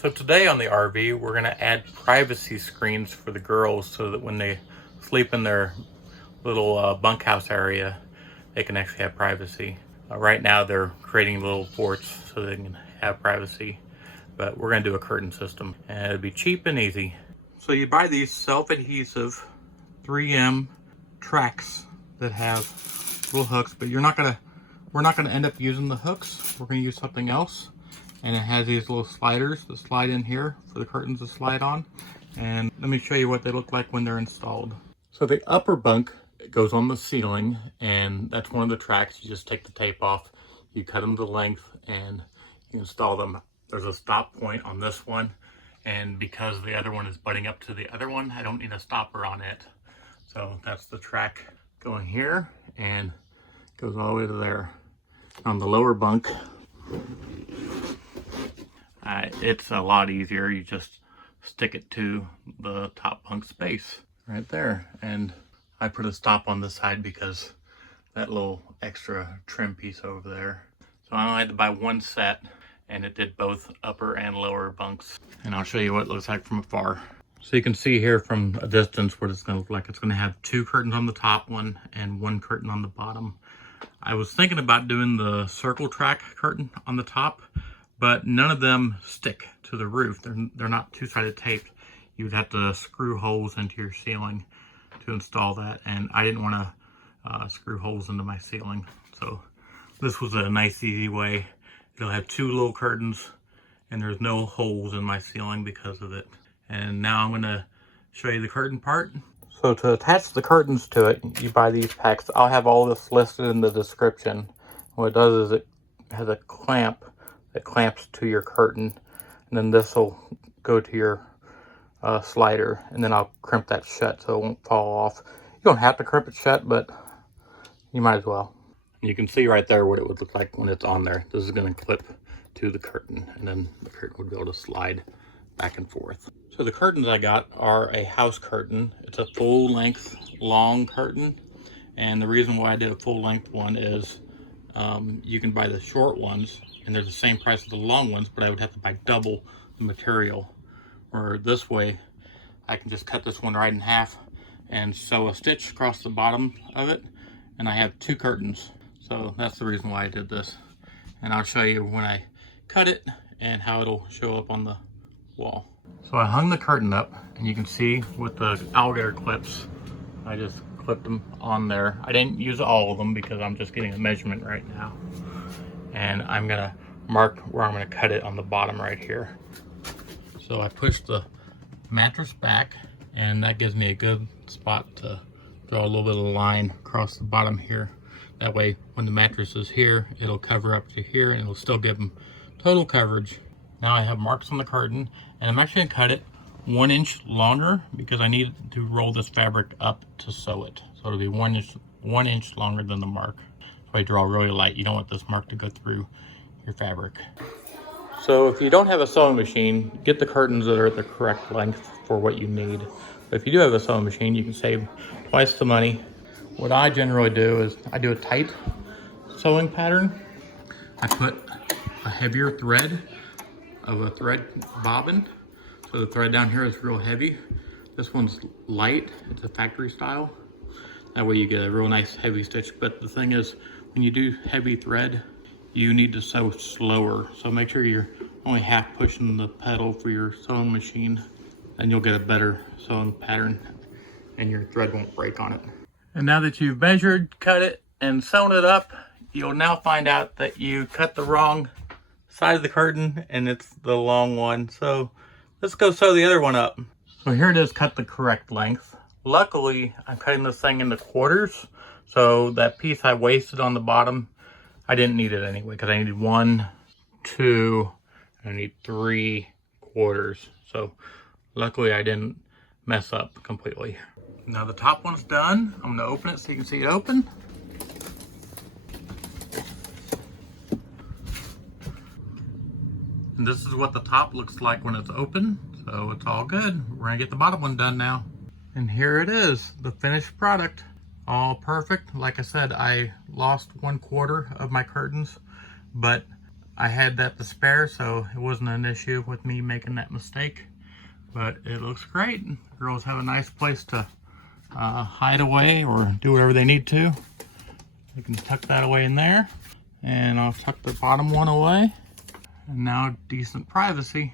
So today on the RV, we're gonna add privacy screens for the girls so that when they sleep in their little bunkhouse area, they can actually have privacy. Right now they're creating little forts so they can have privacy, but we're gonna do a curtain system and it'll be cheap and easy. So you buy these self-adhesive 3M tracks that have little hooks, but we're not gonna end up using the hooks. We're gonna use something else. And it has these little sliders that slide in here for the curtains to slide on. And let me show you what they look like when they're installed. So the upper bunk goes on the ceiling, and that's one of the tracks. You just take the tape off, you cut them to length, and you install them. There's a stop point on this one, and because the other one is butting up to the other one, I don't need a stopper on it. So that's the track going here, and goes all the way to there. On the lower bunk, it's a lot easier. You just stick it to the top bunk space right there. And I put a stop on this side because that little extra trim piece over there. So I only had to buy one set, and it did both upper and lower bunks. And I'll show you what it looks like from afar. So you can see here from a distance what it's going to look like. It's going to have two curtains on the top one and one curtain on the bottom. I was thinking about doing the circle track curtain on the top, but none of them stick to the roof. They're not two-sided taped. You would have to screw holes into your ceiling to install that, and I didn't want to screw holes into my ceiling. So this was a nice, easy way. It'll have two little curtains, and there's no holes in my ceiling because of it. And now I'm going to show you the curtain part. So to attach the curtains to it, you buy these packs. I'll have all this listed in the description. What it does is it has a clamp that clamps to your curtain, and then this will go to your slider, and then I'll crimp that shut so it won't fall off. You don't have to crimp it shut, but you might as well. You can see right there what it would look like when it's on there. This is going to clip to the curtain, and then the curtain would be able to slide back and forth. So the curtains I got are a house curtain. It's a full length long curtain, and the reason why I did a full length one is you can buy the short ones and they're the same price as the long ones, but I would have to buy double the material. Or this way I can just cut this one right in half and sew a stitch across the bottom of it, and I have two curtains. So that's the reason why I did this, and I'll show you when I cut it and how it'll show up on the wall. So I hung the curtain up, and you can see with the alligator clips, I just clipped them on there. I didn't use all of them because I'm just getting a measurement right now. And I'm gonna mark where I'm gonna cut it on the bottom right here. So I push the mattress back, and that gives me a good spot to draw a little bit of a line across the bottom here. That way, when the mattress is here, it'll cover up to here, and it'll still give them total coverage. Now I have marks on the curtain, and I'm actually gonna cut it 1 inch longer because I need to roll this fabric up to sew it. So it'll be 1 inch longer than the mark. So I draw really light. You don't want this mark to go through your fabric. So if you don't have a sewing machine, get the curtains that are at the correct length for what you need. But if you do have a sewing machine, you can save twice the money. What I generally do is I do a tight sewing pattern. I put a heavier thread of a thread bobbin. So the thread down here is real heavy. This one's light, it's a factory style. That way you get a real nice heavy stitch. But the thing is, when you do heavy thread, you need to sew slower. So make sure you're only half pushing the pedal for your sewing machine, and you'll get a better sewing pattern and your thread won't break on it. And now that you've measured, cut it, and sewn it up, you'll now find out that you cut the wrong side of the curtain and it's the long one. So let's go sew the other one up. So here it is, cut the correct length. Luckily, I'm cutting this thing into quarters, so that piece I wasted on the bottom, I didn't need it anyway, because I needed 1, 2, and I need 3 quarters. So luckily I didn't mess up completely. Now the top one's done. I'm gonna open it so you can see it open. And this is what the top looks like when it's open. So it's all good. We're gonna get the bottom one done now. And here it is, the finished product. All perfect. Like I said, I lost 1/4 of my curtains, but I had that to spare, so it wasn't an issue with me making that mistake. But it looks great. Girls have a nice place to hide away or do whatever they need to. You can tuck that away in there. And I'll tuck the bottom one away. And now decent privacy.